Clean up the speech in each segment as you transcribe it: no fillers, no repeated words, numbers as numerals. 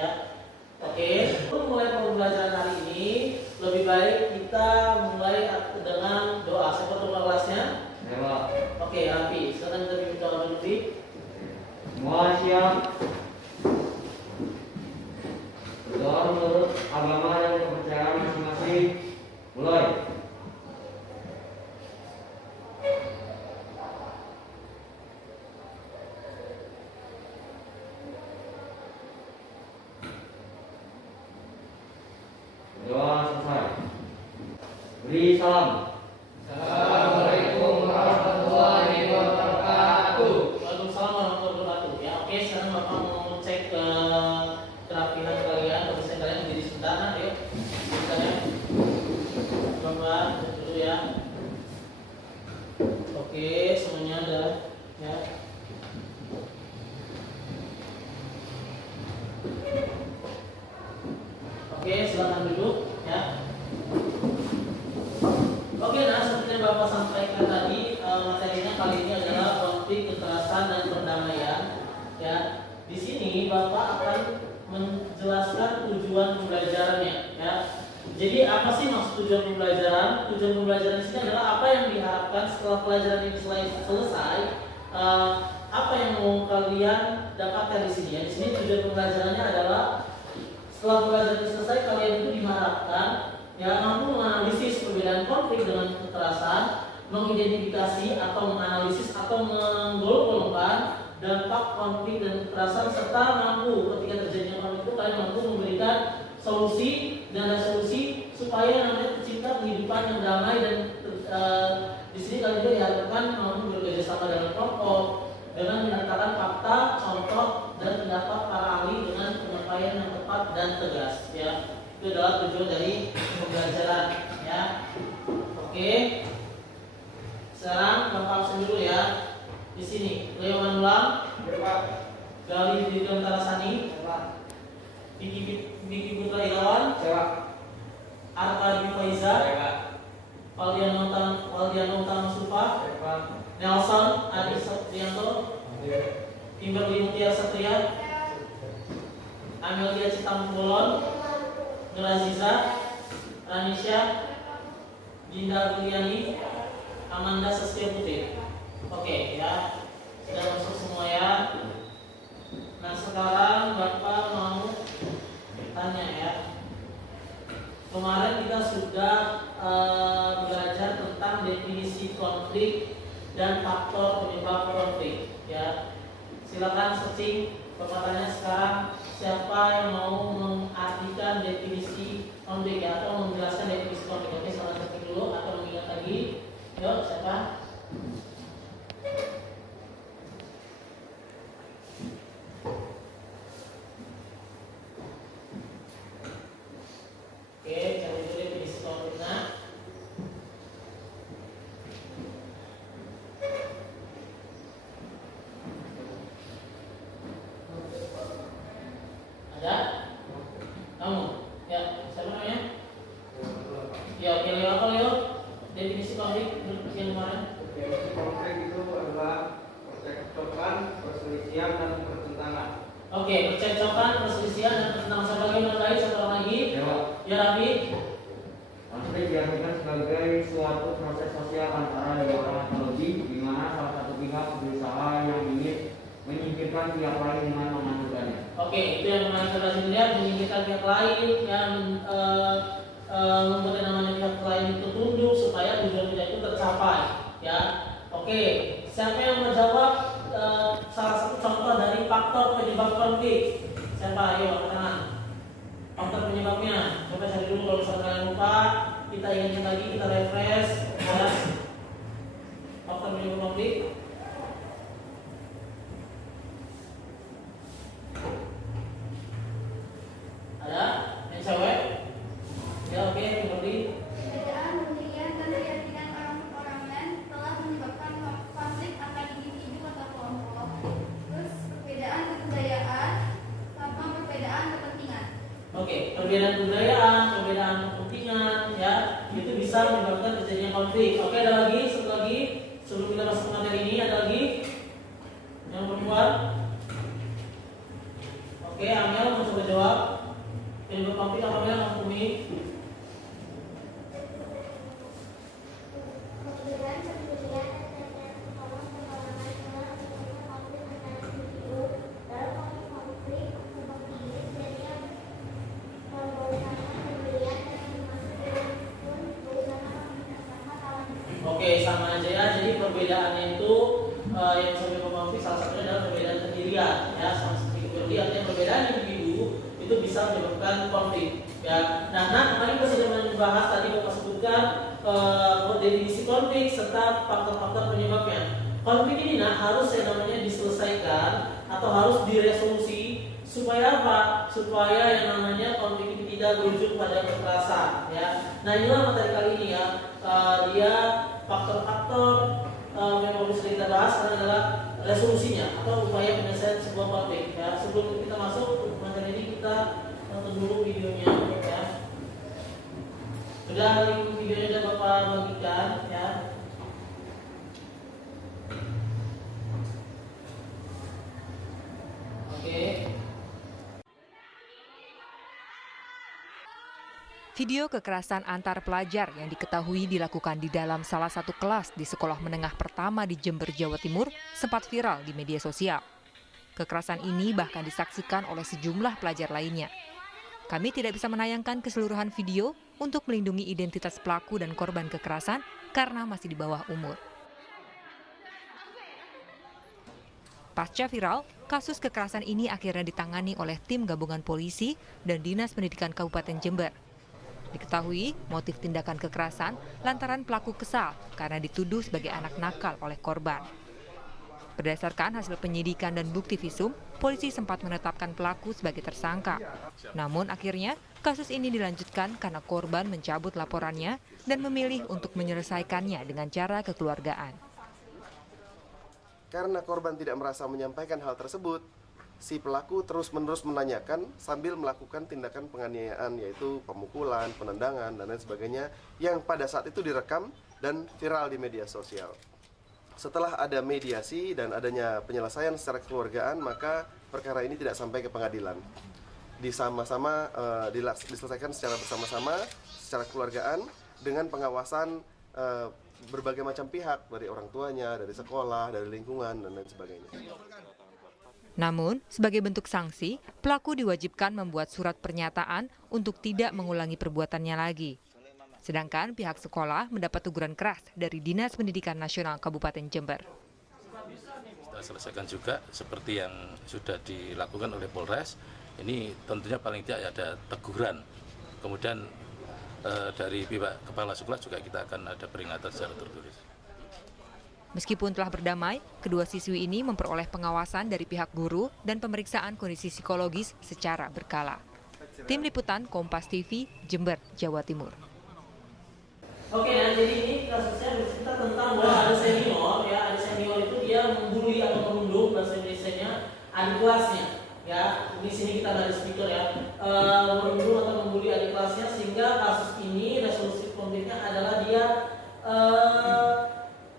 ya. Oke, untuk mulai pembelajaran hari ini lebih baik kita mulai dengan doa. Siapa doa kelasnya? Oke, Rafi, sekarang kita minta doa dulu. Semua siap. Berdoa menurut agama dan kepercayaan masing-masing. Mulai. Doa selesai. Beri salam. Assalamualaikum warahmatullahi wabarakatuh. Waalaikumsalam warahmatullahi wabarakatuh. Ya, oke, sekarang Bapak mau cek ke kerapihan kalian, tulisan kalian jadi sebentar, yuk. Misalnya, coba dulu ya. Oke, semuanya ada, ya. Oke, silakan duduk, ya. Oke, nah seperti yang Bapak sampaikan tadi, materinya kali ini adalah konflik kekerasan dan perdamaian. Ya, di sini Bapak akan menjelaskan tujuan pembelajarannya. Ya, jadi apa sih maksud tujuan pembelajaran? Tujuan pembelajaran di sini adalah apa yang diharapkan setelah pelajaran ini selesai. Apa yang mau kalian dapatkan di sini? Ya, di sini tujuan pembelajarannya adalah setelah pelajaran ini selesai, kalian itu diharapkan ya mampu menganalisis perbedaan konflik dengan kekerasan, mengidentifikasi atau menganalisis atau menggolongkan dampak konflik dan kekerasan, serta mampu ketika terjadinya konflik itu kalian mampu memberikan solusi dan resolusi supaya nanti tercipta kehidupan yang damai dan di sini kalian juga diharapkan mampu bekerja sama dengan kelompok dengan menyatakan fakta, contoh dan pendapat para ahli dengan penyampaian yang tepat dan tegas. Ya, itu adalah tujuan dari pembelajaran. Ya, oke. Sekarang Bapak absen dulu ya. Di sini Leo Manulang, Gali Diri Tarasani, Vicky Putra Irawan, Arkadi Faizal, Valdiano Utama Sufa, Nelson Adi Satrianto, Kimberly Mutiara Satria, Amelia Citambolon, Nuraziza, Ranisha, Dinda Guliani, Amanda Saskia Putri. Oke ya, sudah masuk semua ya. Nah sekarang Bapak mau tanya ya. Kemarin kita sudah belajar tentang definisi konflik dan faktor penyebab konflik. Ya, silakan searching. Bapak tanya sekarang siapa yang mau mengartikan definisi konflik ya, atau menjelaskan definisi konflik. Oke, salah satu dulu atau mengingat lagi. Yuk, siapa? Oke, cari dulu definisi konfliknya. Ada? Kamu? Ya, siapa namanya? Ya, oke, Leo apa Leo? Definisi konflik yang kemarin? Definisi konflik itu adalah percekcokan, perselisihan, dan pertentangan. Oke, percekcokan, perselisihan, dan pertentangan. Siapa lagi? Yang lain? Satu orang lagi? Ya, Rafi. Konflik diartikan sebagai suatu proses sosial antara dua orang atau lebih, di mana salah satu pihak berusaha yang ingin menyingkirkan pihak lain dengan memanfaatkannya. Oke, itu yang kemarin kita lihat, menyingkirkan pihak lain yang membuat namanya pihak lain itu tunduk supaya tujuan kita itu tercapai. Ya, oke. Siapa yang menjawab salah satu contoh dari faktor penyebab konflik? Siapa? Ayo, angkat tangan. Faktor penyebabnya. Coba cari dulu kalau misalnya kalian lupa. Kita ingat lagi, kita refresh. Ya. Faktor penyebab konflik. Ada? Yang cewek? Ya, oke, Kimberly. Perbedaan pendirian dan keyakinan orang-orangan telah menyebabkan konflik antar individu atau kelompok. Terus perbedaan kebudayaan sama perbedaan kepentingan. Oke, perbedaan kebudayaan, perbedaan kepentingan, ya, itu bisa menyebabkan terjadinya konflik. Oke, ada lagi, satu lagi, sebelum kita masuk ke materi ini, ada lagi yang perempuan. Oke, Amel mau coba jawab. Penyebab konflik apabila menghubungi Oke, sama aja ya. Jadi perbedaannya itu yang menyebabkan konflik salah satunya adalah perbedaan pendirian ya. Sama seperti itu artinya perbedaan individu itu bisa menyebabkan konflik ya. Nah kemarin kita sudah membahas tadi Bapak sebutkan definisi konflik serta faktor-faktor penyebabnya. Konflik ini harus yang namanya diselesaikan atau harus diresolusi supaya apa? Supaya yang namanya konflik ini tidak berujung pada kekerasan ya. Nah inilah materi kali ini ya. Dia faktor-faktor yang harus kita bahas adalah resolusinya atau upaya penyelesaian sebuah konflik ya. Sebelum kita masuk materi ini kita nonton dulu videonya ya. Sudah link videonya sudah Bapak bagikan ya. Oke. Video kekerasan antar pelajar yang diketahui dilakukan di dalam salah satu kelas di sekolah menengah pertama di Jember, Jawa Timur sempat viral di media sosial. Kekerasan ini bahkan disaksikan oleh sejumlah pelajar lainnya. Kami tidak bisa menayangkan keseluruhan video untuk melindungi identitas pelaku dan korban kekerasan karena masih di bawah umur. Pasca viral, kasus kekerasan ini akhirnya ditangani oleh tim gabungan polisi dan Dinas Pendidikan Kabupaten Jember. Diketahui motif tindakan kekerasan lantaran pelaku kesal karena dituduh sebagai anak nakal oleh korban. Berdasarkan hasil penyidikan dan bukti visum, polisi sempat menetapkan pelaku sebagai tersangka. Namun akhirnya kasus ini dilanjutkan karena korban mencabut laporannya dan memilih untuk menyelesaikannya dengan cara kekeluargaan. Karena korban tidak merasa menyampaikan hal tersebut, si pelaku terus-menerus menanyakan sambil melakukan tindakan penganiayaan yaitu pemukulan, penendangan, dan lain sebagainya yang pada saat itu direkam dan viral di media sosial. Setelah ada mediasi dan adanya penyelesaian secara kekeluargaan, maka perkara ini tidak sampai ke pengadilan. Diselesaikan secara bersama-sama, secara kekeluargaan dengan pengawasan berbagai macam pihak, dari orang tuanya, dari sekolah, dari lingkungan, dan lain sebagainya. Namun, sebagai bentuk sanksi, pelaku diwajibkan membuat surat pernyataan untuk tidak mengulangi perbuatannya lagi. Sedangkan pihak sekolah mendapat teguran keras dari Dinas Pendidikan Nasional Kabupaten Jember. Kita selesaikan juga seperti yang sudah dilakukan oleh Polres. Ini tentunya paling tidak ada teguran. Kemudian dari pihak kepala sekolah juga kita akan ada peringatan secara tertulis. Meskipun telah berdamai, kedua siswi ini memperoleh pengawasan dari pihak guru dan pemeriksaan kondisi psikologis secara berkala. Tim Liputan Kompas TV, Jember, Jawa Timur. Oke, nah jadi ini kasusnya bercerita tentang bahwa ada senior ya, ada senior itu dia membuli atau menunduk bahasa Indonesianya adik kelasnya ya. Di sini kita ada speaker ya, menunduk atau membuli adik kelasnya sehingga kasus ini resolusi konfliknya adalah dia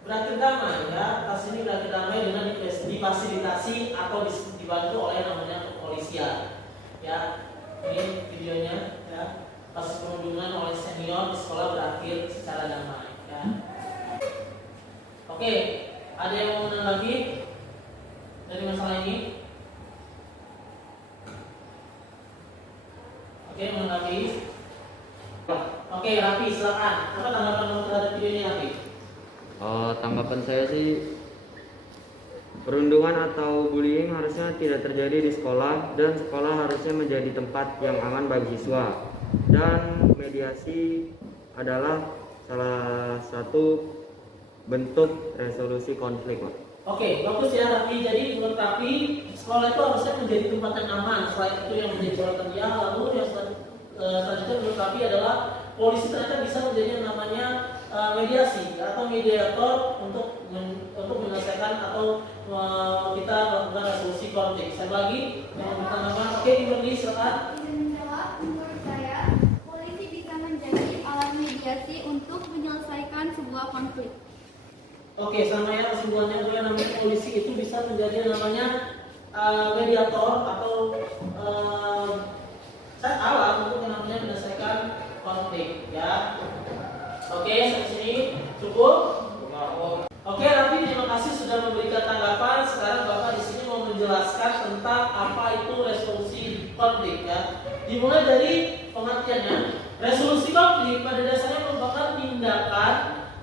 berakhir damai ya. Kasus ini berakhir damai dengan difasilitasi atau dibantu oleh namanya kepolisian ya. Ini videonya ya. Kasus penundungan oleh senior di sekolah berakhir secara damai ya. Oke, ada yang mau menanggapi dari masalah ini? Oke, menanggapi. Oke, Raffi silakan. Apa tanggapan terhadap video ini, Raffi? Tanggapan saya sih, perundungan atau bullying harusnya tidak terjadi di sekolah dan sekolah harusnya menjadi tempat yang aman bagi siswa. Dan mediasi adalah salah satu bentuk resolusi konflik, Pak. Oke, bagus ya Raffi. Jadi menurut Raffi, sekolah itu harusnya menjadi tempat yang aman. Selain itu yang menjadi sorotan dia, lalu yang selanjutnya menurut Raffi adalah polisi ternyata bisa menjadi yang namanya mediasi atau mediator untuk menyelesaikan atau kita melakukan resolusi konflik. Saya lagi yang bertanggapan. Oke, Ibu silakan. Menurut saya, polisi bisa menjadi alat mediasi untuk menyelesaikan sebuah konflik. Oke, sama ya kesimpulannya gue namanya polisi itu bisa menjadi namanya mediator atau alat konflik ya. Dimulai dari pengertiannya, resolusi konflik pada dasarnya merupakan tindakan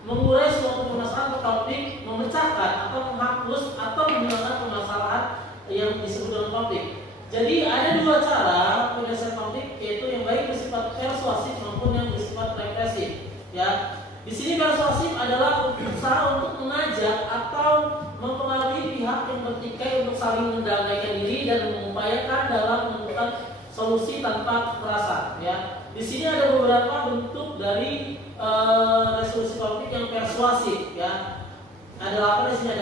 mengurai suatu permasalahan atau konflik, memecahkan atau menghapus atau menghilangkan permasalahan yang disebut dengan konflik. Jadi ada dua cara penyelesaian konflik, yaitu yang baik bersifat persuasif maupun yang bersifat represif ya. Di sini persuasif adalah usaha untuk mengajak atau mempengaruhi pihak yang bertikai untuk saling mendamaikan diri dan mengupayakan dalam menemukan solusi tanpa kekerasan ya. Di sini ada beberapa bentuk dari resolusi konflik yang persuasif ya. Ada apa di sini?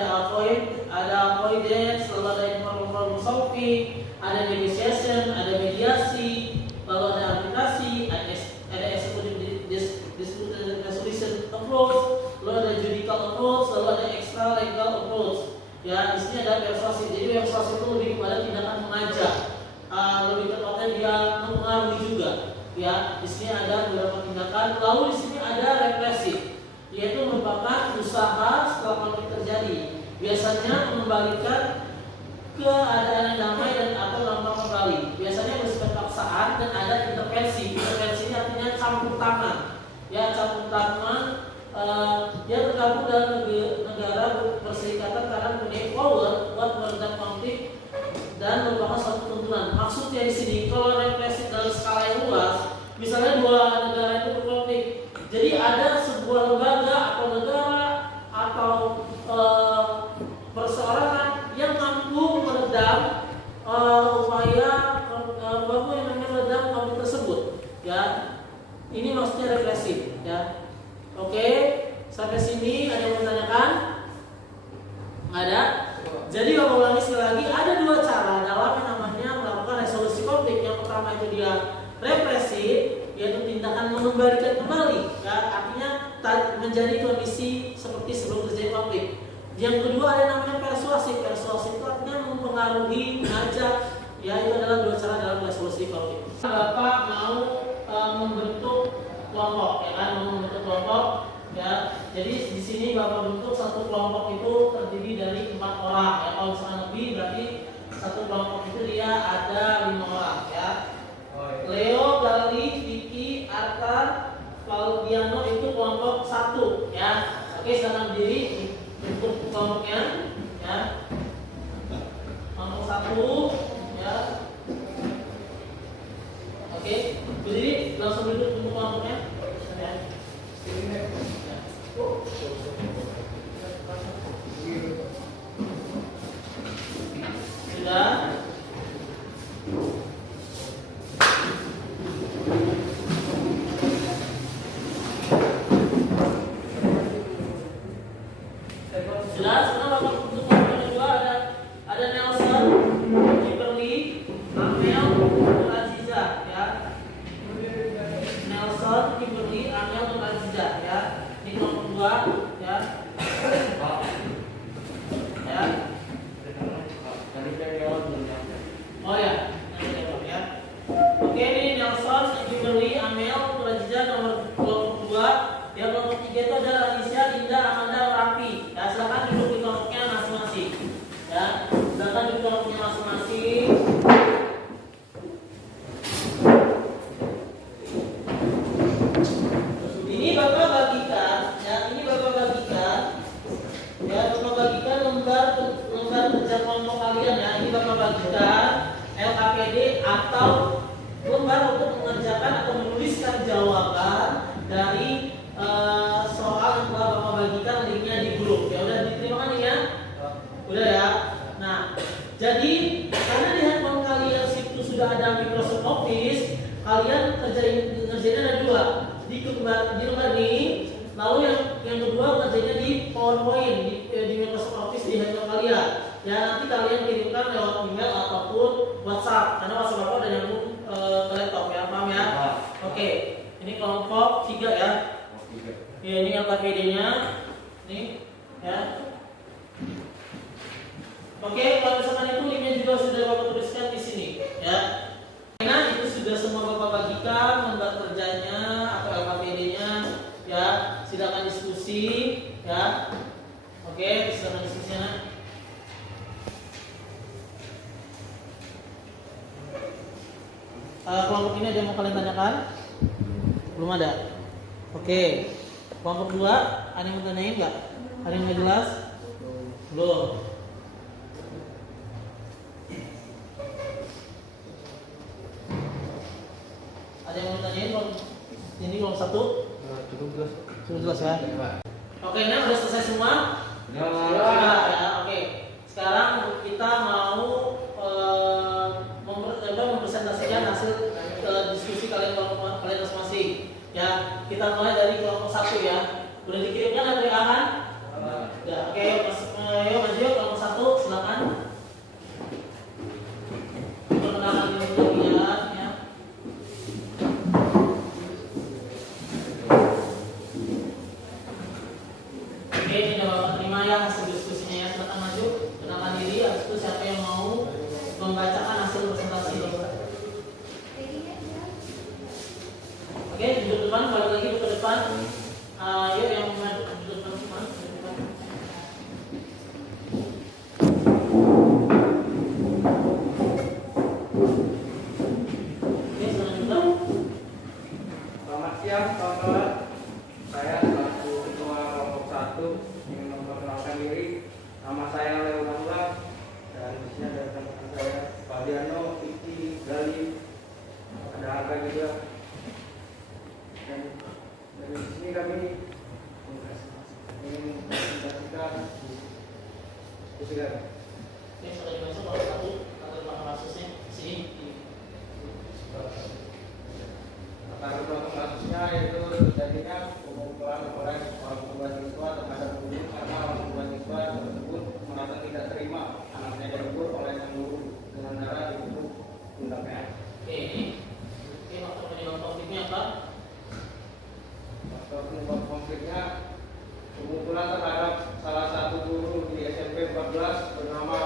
Ada avoidance, lalu ada problem solving, ada negotiation, ada mediasi, lalu ada arbitrasi, ada executive dispute resolution approach, lalu ada judicial approach, lalu ada extra legal approach. Ya, di sini ada persuasif. Jadi persuasif itu lebih kepada tindakan mengajak, lebih tepatnya dia mempengaruhi juga. Ya, di sini ada beberapa tindakan. Lalu di sini ada represif, yaitu merupakan usaha setelah konflik terjadi. Biasanya mengembalikan keadaan yang damai dan atau tanpa kembali. Biasanya bersifat paksaan dan ada intervensi. Intervensi ini artinya campur tangan. Ya, campur tangan. Dia tergabung dalam negara perserikatan karena punya power buat meredam konflik dan merupakan suatu tuntunan. Maksudnya di sini kalau represif dalam skala yang luas, misalnya dua negara itu berkonflik, jadi ada sebuah lembaga atau negara atau perseorangan yang mampu meredam upaya mampu yang namanya meredam konflik tersebut. Ya, ini maksudnya represif. Ya, oke, sampai sini ada yang menanyakan? Ada. Jadi kalau ulangi sekali lagi, ada dua cara dalam yang namanya melakukan resolusi konflik. Yang pertama itu dia represif, yaitu tindakan mengembalikan kembali, ya, artinya menjadi kondisi seperti sebelum terjadi konflik. Yang kedua ada namanya persuasif. Persuasif itu artinya mempengaruhi, mengajak, ya, itu adalah dua cara dalam resolusi konflik. Bapak mau membentuk kelompok, ya kan, mau membentuk kelompok, ya. Jadi di sini Bapak bentuk satu kelompok itu terdiri dari 4 orang, ya. Kalau misalnya lebih berarti satu kelompok itu dia ada 5 orang, ya. Leo, Gali, Vicky, Arta, Valdiano itu kelompok 1, ya. Oke, silakan berdiri bentuk kelompoknya, ya. Kelompok 1, ya. Oke, berdiri langsung duduk bentuk kelompoknya, ya. Sudah. Jelas, karena untuk kelompok kedua ada Nelson, Kimberly, Amel, dan Aziza, ya. Nelson, Kimberly, Amel, dan Aziza, ya. Ini kelompok kedua, ya. Ya. Oh ya, ya. Oke, ini Nelson, Kimberly, Amel, dan Aziza nomor kelompok kedua. Yang kelompok 3 itu adalah Alicia, Indah, Amanda, Rafi. Ya, silakan duduk di kelompoknya masing-masing. Ya, silakan duduk di kelompoknya masing-masing. Ini Bapak bagikan, ya, ini Bapak bagikan. Ya, Bapak bagikan lembar kerja kelompok kalian, ya. Ini Bapak bagikan LKPD atau lembar untuk mengerjakan atau menuliskan jawaban dari soal yang telah Bapak bagikan linknya di grup. Ya udah diterima kan ya? Udah ya. Nah, jadi karena di handphone kalian situ sudah ada Microsoft Office, kalian ngerjainnya ada 2. Di lembar ini, lalu yang kedua ngerjainnya di PowerPoint di Microsoft Office di handphone kalian. Ya, nanti kalian kirimkan lewat email ataupun WhatsApp. Karena WhatsApp Bapak udah nyambung ke laptop ya, paham ya? Oke. Ini kelompok 3 ya. Ya, ini LKPD-nya. Nih, ya. Oke, kalau misalkan itu linknya juga sudah Bapak tuliskan di sini, ya. Nah, itu sudah semua Bapak bagikan lembar kerjanya atau LKPD-nya, ya. Silakan diskusi, ya. Oke, silakan diskusinya. kelompok ini ada yang mau kalian tanyakan? Belum ada. Oke. Kelompok 2, ada yang mau tanyain nggak? Ada yang nggak jelas? Belum. Ada yang mau tanyain? Ini kelompok 1? Cukup jelas. Sudah jelas ya? Oke, ini udah selesai semua? Ya. Ya, oke. Sekarang kita mau mempresentasikan hasil diskusi kalian masing-masing. Ya, kita mulai dari kelompok 1 ya. Udah dikirimnya ada WA kan? Ya, oke, ayo maju kelompok 1, silakan. Perkenalkan diri kalian ya. Oke, ini Bapak terima ya hasil diskusinya ya. Silakan maju, kenalkan diri. Habis itu siapa yang mau membacakan hasil presentasi Bapak? Oke, duduk depan, balik lagi ke depan. Ayo yang mau duduk depan semua. Oke, silakan duduk. Selamat siang kawan-kawan. Saya selaku ketua kelompok 1 ingin memperkenalkan diri. Nama saya Leo Manula dan di sini ada teman saya Fabiano, Vicky, Gali, ada Aga juga. Dan dari sini kami ingin mempresentasikan diskusi. Oke, sudah dibaca kalau satu atau belakang kasusnya sini. Latar belakang kasusnya yaitu terjadinya pengumpulan oleh orang tua siswa terhadap guru karena orang tua siswa tersebut merasa tidak terima anaknya ditegur oleh sang guru dengan cara dituduh tindaknya. Oke, ini. Oke, faktor penyebab konfliknya apa? Faktor penyebab konfliknya pengumpulan terhadap salah satu guru di SMP 14 bernama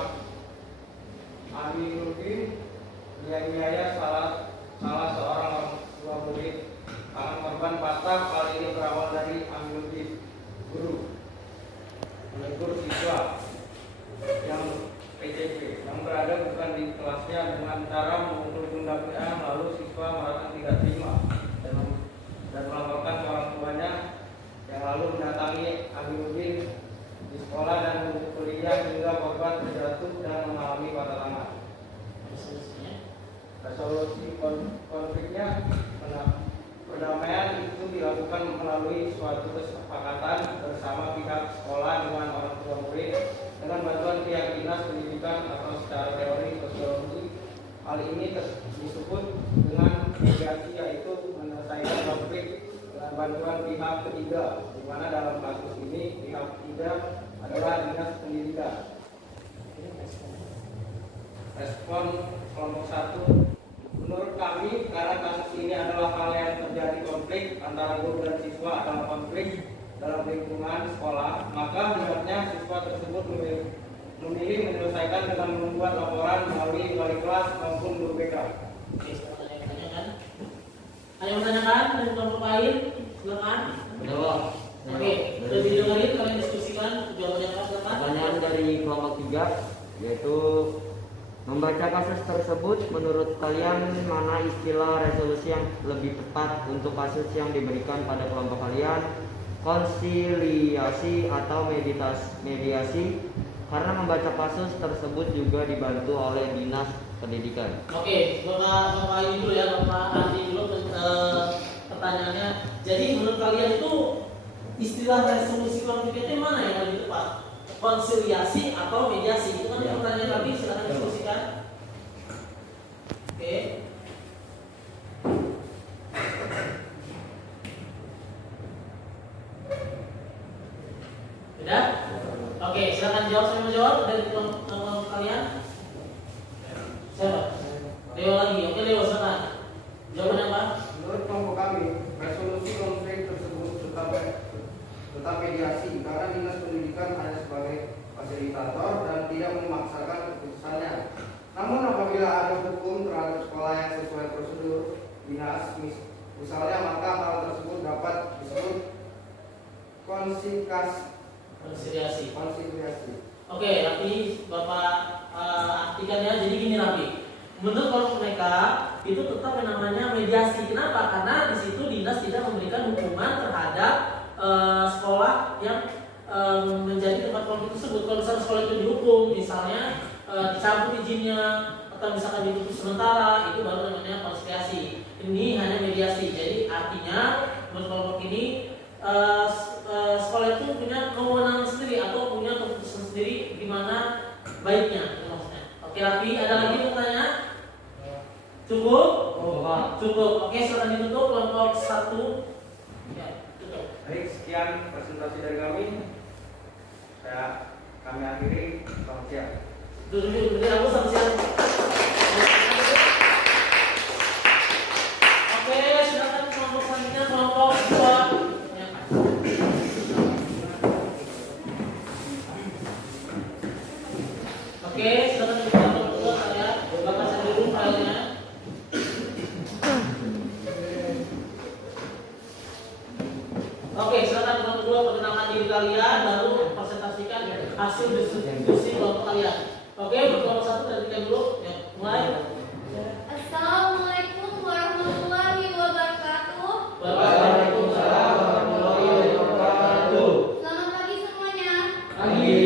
Ami Nurdin. Dia niaya salah seorang orang tua murid. Tangan korban patah, kali ini berawal dari Ami Nurdin, guru menegur siswa yang PJP yang berada bukan di kelasnya dengan cara memukul pundaknya, lalu siswa merasa tidak terima dan melaporkan ke orang tuanya yang lalu mendatangi Ami Nurdin di sekolah dan memukulinya hingga korban terjatuh dan mengalami patah tangan. Resolusi konfliknya perdamaian itu dilakukan melalui suatu kesepakatan bersama pihak sekolah dengan orang tua murid dengan bantuan pihak dinas pendidikan atau secara teori sosiologi. Hal ini disebut dengan mediasi, yaitu menyelesaikan konflik dengan bantuan pihak ketiga, di mana dalam kasus ini pihak ketiga adalah dinas pendidikan. Respon kelompok 1, menurut kami karena kasus ini adalah hal yang terjadi konflik antara guru dan siswa adalah konflik dalam lingkungan sekolah, maka hendaknya siswa tersebut memilih menyelesaikan dengan membuat laporan melalui wali kelas maupun guru BK. Oke, silakan ada yang tanyakan. Ada yang menanyakan dari kelompok lain? Silakan. Oke, lebih dengerin kalian diskusikan jawabannya apa? Silakan. Pertanyaan dari kelompok 3 yaitu membaca kasus tersebut, menurut kalian mana istilah resolusi yang lebih tepat untuk kasus yang diberikan pada kelompok kalian? Konsiliasi atau mediasi? Karena membaca kasus tersebut juga dibantu oleh dinas pendidikan. Oke, Bapak ini dulu ya, Bapak Andi dulu pertanyaannya. Jadi menurut kalian itu istilah resolusi konflik itu mana yang lebih tepat? Konsiliasi atau mediasi? Itu kan pertanyaan tadi, silakan diskusikan. Oke. Sudah? Oke, silakan jawab. Saya mau jawab dari kelompok kalian. Siapa? Leo lagi. Oke, Leo, silakan. Jawabannya apa? Menurut kelompok kami, resolusi konflik tersebut tetap mediasi karena dinas pendidikan hanya sebagai fasilitator dan tidak memaksakan keputusannya. Namun apabila ada hukum terhadap sekolah yang sesuai prosedur dinas, misalnya, maka hal tersebut dapat disebut konsiliasi. Oke, Rafi, Bapak artikan ya. Jadi gini Rafi, menurut kelompok mereka itu tetap yang namanya mediasi. Kenapa? Karena di situ dinas tidak memberikan hukuman terhadap sekolah yang menjadi tempat konflik tersebut. Kalau misalnya sekolah itu dihukum, misalnya dicabut izinnya atau misalkan ditutup sementara, itu baru namanya konspirasi. Ini hanya mediasi. Jadi artinya menurut kelompok ini sekolah itu punya kewenangan sendiri atau punya keputusan sendiri di mana baiknya. Itu maksudnya. Oke, Rafi, ada lagi yang bertanya? Cukup? Cukup. Oke, silakan ditutup kelompok 1. Ya, tutup. Baik, sekian presentasi dari kami. Kami akhiri. Selamat siang. Duduk aku selamat siang. Oke, silakan kelompok selanjutnya kelompok 2. Ya. Oke, silakan kelompok 2 saya bakal saya dulu filenya. Oke, silakan kelompok 2 perkenalkan diri kalian, baru presentasikan hasil diskusi kelompok kalian. Oke, kelompok 1 dari kita dulu. Ya, mulai. Assalamualaikum warahmatullahi wabarakatuh. Waalaikumsalam warahmatullahi wabarakatuh. Selamat pagi semuanya. Pagi.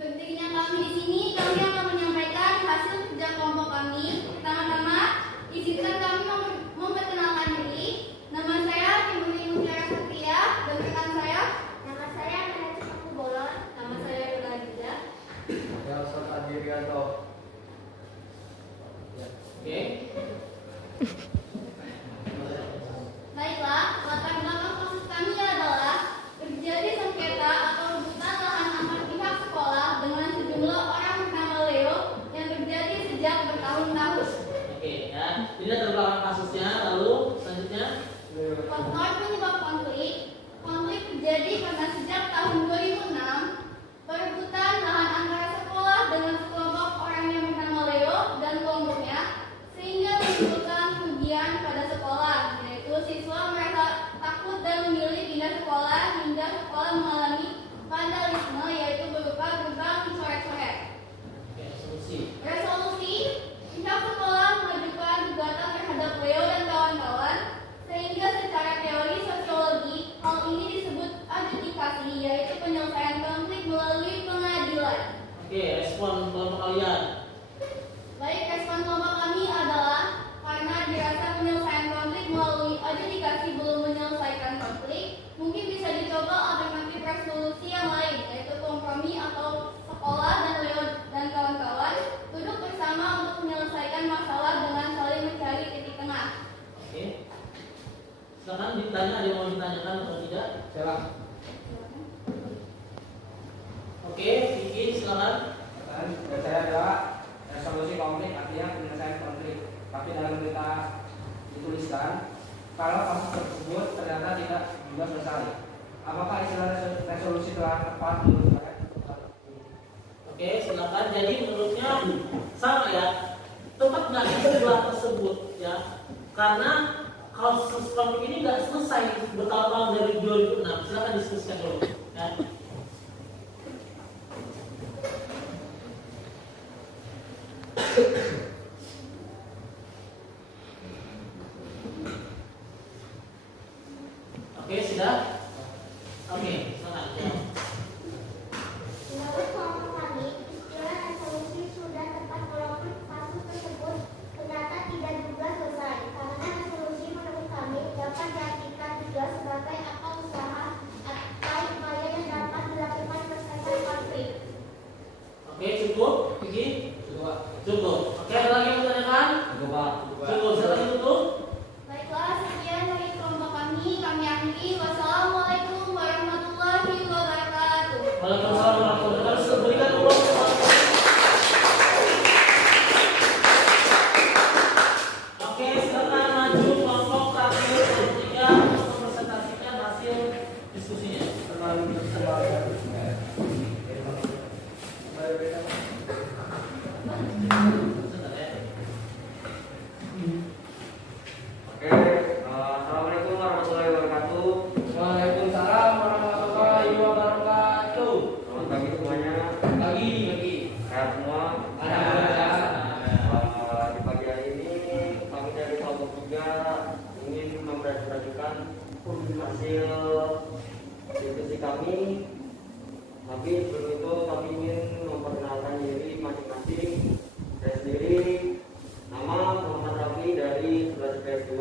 Berdirinya kami di sini, kami akan menyampaikan hasil kerja kelompok kami. Pertama-tama, izinkan kami memperkenalkan diri. Nama saya Kimberly Mutiara Satria dan rekan saya. Nama saya Nahya Cipaku Bolon. Nama saya Yula Giza. Oke. Baiklah, latar belakang kasus kami adalah terjadi sengketa atau rebutan lahan antar pihak sekolah dengan sejumlah orang bernama Leo yang terjadi sejak bertahun-tahun. Oke, ya. Ini latar belakang kasusnya. Lalu selanjutnya. Faktor penyebab konflik. Konflik terjadi karena sejak tahun 2006 perebutan lahan antara sekolah dengan sekelompok orang yang bernama Leo dan kelompoknya sehingga menimbulkan kerugian pada sekolah, yaitu siswa merasa takut dan memilih pindah sekolah hingga sekolah mengalami vandalisme, yaitu berupa gerbang dicoret-coret. Oke, solusi. Resolusi, pihak sekolah mengajukan gugatan terhadap Leo dan kawan-kawan sehingga secara teori sosiologi hal ini disebut adjudikasi, yaitu penyelesaian konflik melalui pengadilan. Oke, respon kelompok kalian. Baik, respon kelompok kami adalah karena dirasa penyelesaian konflik melalui adjudikasi belum menyelesaikan konflik, mungkin bisa dicoba alternatif resolusi yang lain, yaitu kompromi atau sekolah dan Leo dan kawan-kawan duduk bersama untuk menyelesaikan masalah dengan saling mencari titik tengah. Oke. Silakan ditanya, ada yang mau ditanyakan atau tidak? Silakan. Oke, Vicky, silakan. Dan saya adalah resolusi konflik, artinya penyelesaian konflik. Tapi dalam berita dituliskan kalau kasus tersebut ternyata tidak juga selesai. Apakah istilah resolusi telah tepat menurut saya? Oke, silakan. Jadi menurutnya sama ya. Tepat nggak istilah tersebut ya? Karena kasus konflik ini nggak selesai bertahun-tahun dari 2006. Silakan diskusikan dulu. Ya. Oke, sudah? Oke, silakan. Ya. Menurut kelompok kami, istilah resolusi sudah tepat walaupun kasus tersebut ternyata tidak juga selesai. Karena resolusi menurut kami dapat diartikan juga sebagai apa usaha atau upaya yang dapat 3 ingin mempresentasikan hasil diskusi kami. Tapi sebelum itu kami ingin memperkenalkan diri masing-masing. Saya sendiri nama Muhammad Rafi dari 11 PS2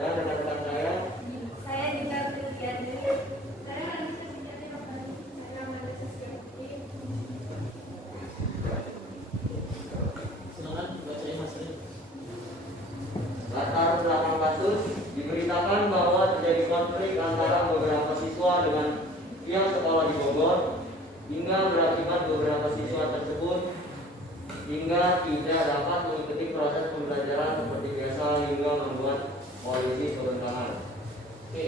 dan rekan-rekan saya. Saya juga Priyadi. Saya manusia sejati Bapak. Saya manusia sejati. Silakan bacain hasilnya. Latar belakang kasus diberitakan bahwa terjadi konflik antara beberapa siswa dengan pihak sekolah di Bogor hingga berakibat beberapa siswa tersebut hingga tidak dapat mengikuti proses pembelajaran seperti biasa hingga membuat polisi turun tangan. Oke.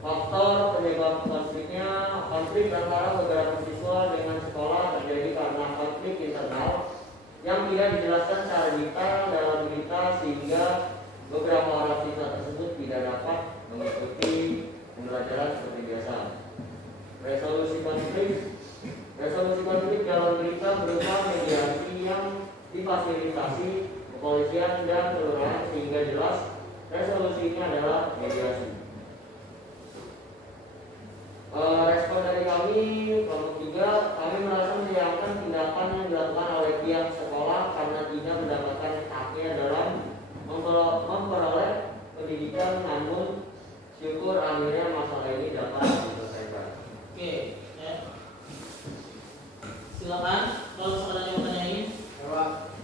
Faktor penyebab konfliknya, konflik antara beberapa siswa dengan sekolah terjadi karena konflik internal yang tidak dijelaskan secara detail dalam berita sehingga beberapa orang siswa tersebut tidak dapat mengikuti pembelajaran seperti biasa. Resolusi konflik dalam berita berupa mediasi yang difasilitasi kepolisian dan kelurahan sehingga jelas resolusinya adalah mediasi. Respon dari kami, kelompok 3, kami merasa menyayangkan tindakan yang dilakukan oleh pihak sekolah karena tidak mendapatkan haknya dalam memperoleh pendidikan, namun syukur akhirnya masalah ini dapat diselesaikan. Oke, ya. Silakan kalau ada yang tanyain.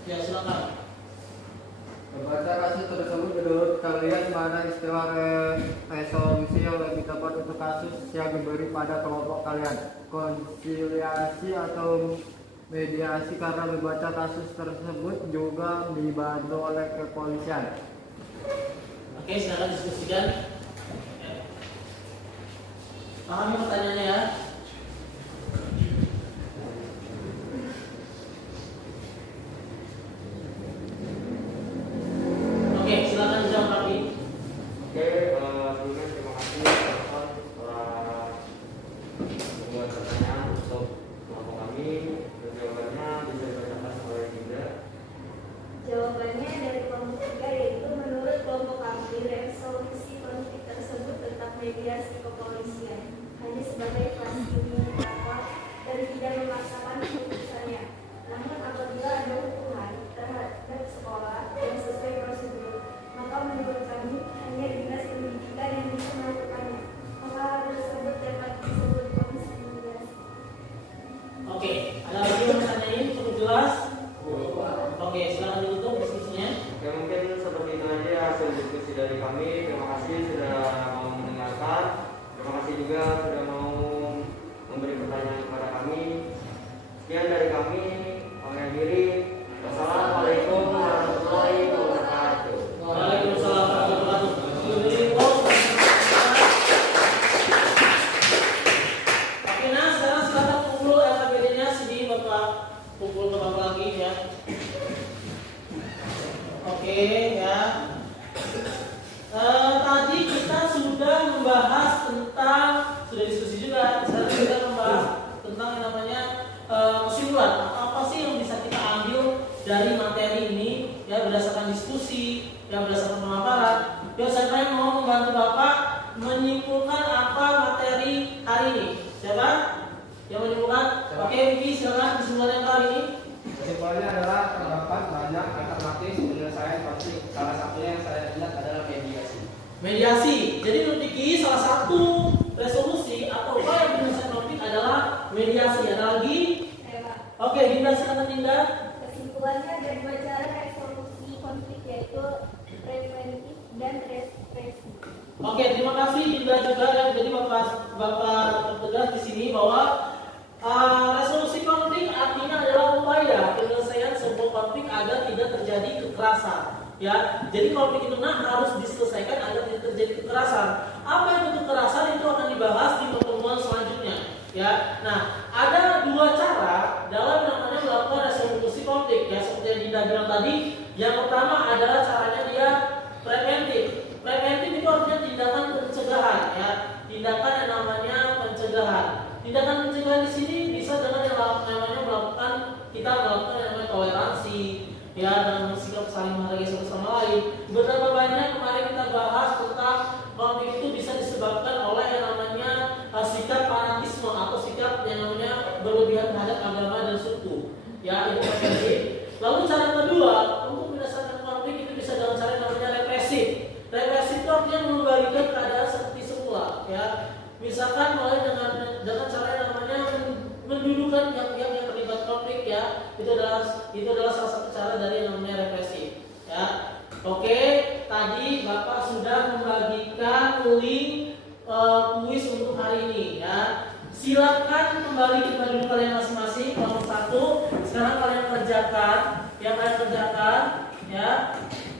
Ya, silakan. Membaca kasus tersebut, menurut kalian mana istilah resolusi yang lebih tepat untuk kasus yang diberi pada kelompok kalian? Konsiliasi atau mediasi? Karena membaca kasus tersebut juga dibantu oleh kepolisian. Oke, silakan diskusikan. Pahami pertanyaannya ya. Oke, silakan dijawab Rafi. Oke, sebelumnya terima kasih teman-teman telah membuat pertanyaan untuk kelompok kami. Dan jawabannya bisa dibacakan oleh Dinda. Jawabannya dari kelompok 3 yaitu menurut kelompok kami resolusi konflik tersebut tetap mediasi kepolisian hanya sebagai fasilitator dan tidak memaksakan keputusannya. Namun apabila ada hukuman terhadap sekolah yang sesuai prosedur, maka menurut kami hanya dinas pendidikan yang bisa melakukannya. Maka hal tersebut dapat disebut konsiliasi. Oke, ada lagi yang tanyain cukup jelas? Oke, silakan ditutup diskusinya. Oke, mungkin seperti itu aja hasil diskusi dari kami. Terima kasih sudah mau mendengarkan. Terima kasih juga sudah mau memberi pertanyaan kepada kami. Sekian dari kami. Mengakhiri diri. Wassalamualaikum warahmatullahi wabarakatuh. Waalaikumsalam warahmatullahi wabarakatuh. Oke, nah sekarang silakan kumpul LKPD-nya sini Bapak kumpul ke Bapak lagi ya. Oke ya. Tadi kita sudah membahas tentang, sudah diskusi juga. Sekarang kita membahas tentang yang namanya kesimpulan. Apa sih yang bisa kita ambil dari materi ini ya berdasarkan diskusi, ya berdasarkan pemaparan. Ya saya mau membantu Bapak menyimpulkan apa materi hari ini. Siapa yang menyimpulkan? Oke, Vicky silakan kesimpulannya kali ini. Kesimpulannya adalah terdapat banyak alternatif penyelesaian konflik. Salah satunya yang saya lihat adalah mediasi. Mediasi. Jadi menurut Vicky salah satu resolusi atau upaya penyelesaian konflik adalah mediasi. Ada lagi? Oke, Dinda silakan Dinda. Kesimpulannya ada dua cara resolusi konflik yaitu preventif dan represi. Oke, terima kasih Dinda juga ya. Jadi Bapak tegas di sini bahwa resolusi konflik artinya adalah upaya penyelesaian sebuah konflik agar tidak terjadi kekerasan. Ya, jadi konflik itu harus diselesaikan agar tidak terjadi kekerasan. Apa itu kekerasan itu akan dibahas di pertemuan selanjutnya. Ya, nah ada dua cara dalam namanya melakukan resolusi konflik. Ya, seperti yang Dinda bilang tadi, yang pertama adalah caranya dia preventif. Preventif itu artinya tindakan pencegahan. Ya, tindakan yang namanya pencegahan. Tindakan pencegahan di sini bisa dengan yang namanya melakukan kita melakukan yang namanya toleransi, ya, dan sikap saling menghargai satu sama lain. Betapa banyak kemarin Misalkan mulai dengan cara yang namanya mendudukan pihak-pihak yang terlibat konflik ya, itu adalah salah satu cara dari yang namanya represi ya. Oke, tadi Bapak sudah membagikan link kuis untuk hari ini ya. Silakan kembali ke baju kalian masing-masing nomor 1. Sekarang kalian kerjakan ya.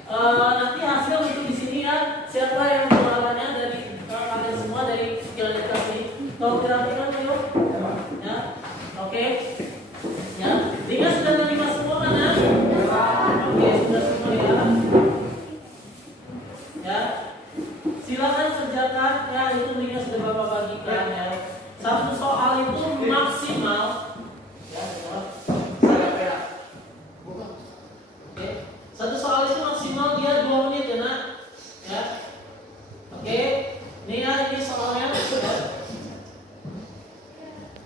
Nanti hasil untuk di sini ya. Siapa yang jualannya dari kalian semua dari jalan ini? Kalau kira-kira yuk. Ya. Oke. Ya. Jika sudah terima semua kan ya? Oke, sudah semua ya. Ya. Silakan kerjakan ya, itu linknya sudah Bapak bagikan ya. Satu soal itu maksimal ya, oke. Satu soal itu maksimal dia 2 menit ya nak ya. Oke, ini ya, ini soalnya ya.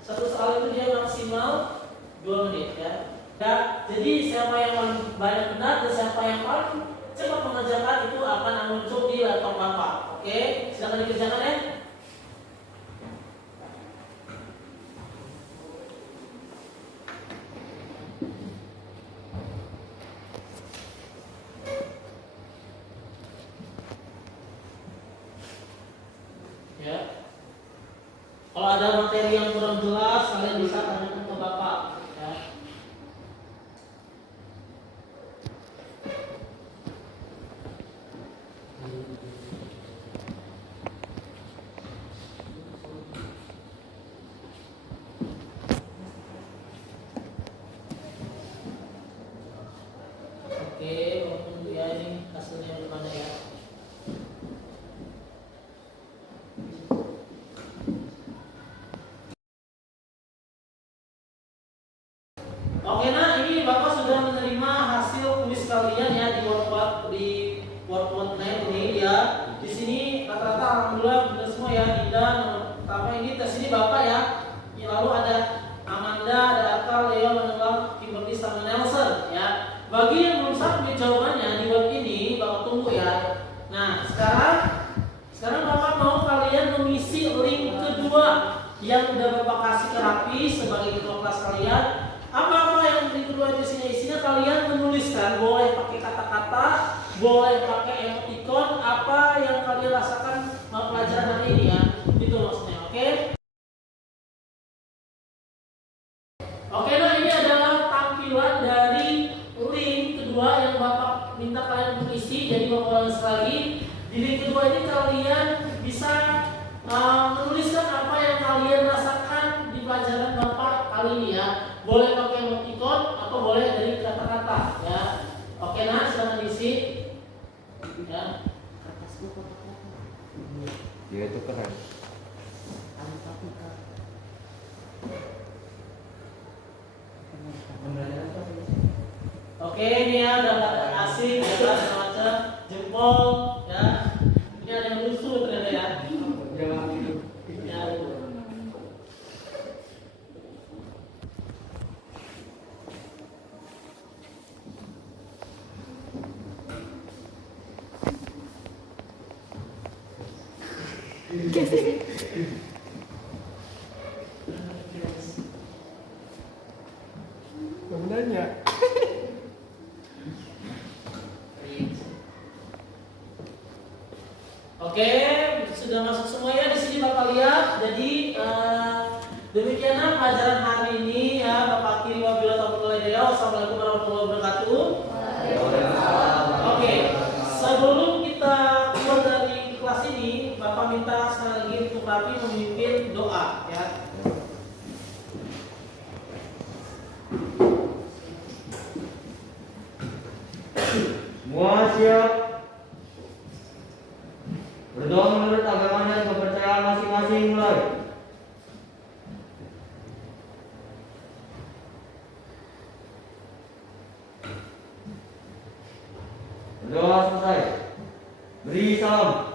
Satu soal itu dia maksimal 2 menit ya. Ya, jadi siapa yang paling banyak benar dan siapa yang paling cepat mengerjakan itu akan muncul di laptop Bapak. Oke, silakan dikerjakan ya. Ya. Kalau ada materi yang kurang jelas, kalian bisa tanyakan ke Bapak. Ya. Oke, walaupun ya ini hasilnya bagaimana ya? Oke, nah ini Bapak sudah menerima hasil kuis kalian ya di Word ini ya. Di sini rata-rata alhamdulillah benar semua ya. Dinda pertama ini tes ini Bapak ya. Lalu ada Amanda, ada Atal, Leo, Manuel, Kimberly, sama Nelson ya. Bagi yang belum submit jawabannya di web ini, Bapak tunggu ya. Nah, sekarang Bapak mau kalian mengisi link kedua yang udah Bapak kasih ke Rapi sebagai ketua kelas kalian. Apa-apa yang di kedua itu isinya kalian menuliskan, boleh pakai kata-kata, boleh pakai emoticon, apa yang kalian rasakan pelajaran hari ini ya. Itu maksudnya, oke? Oke, nah ini adalah tampilan dari link kedua yang Bapak minta kalian untuk isi. Jadi Bapak ulang sekali, di link kedua ini kalian bisa menuliskan apa yang kalian rasakan di pelajaran Bapak kali ini ya. Boleh pakai emoticon atau boleh dari kata-kata ya. Oke, nah silakan diisi ya. Ya itu keren. Oke, ini ya udah asik ya, semacam jempol ya. Ini ada yang lusuh ternyata ya. Ya. Sebenarnya Oke, sudah masuk semua ya di sini Bapak lihat. Jadi demikianlah pelajaran hari ini ya. Bapak akhiri wabillahi taufiq wal hidayah. Wassalamualaikum warahmatullahi wabarakatuh. Oke, sebelum kita keluar dari kelas ini, Bapak minta sekali lagi untuk Rapi memimpin doa ya. Semua siap. Berdoa menurut agama dan kepercayaan masing-masing mulai. Berdoa selesai. Beri salam.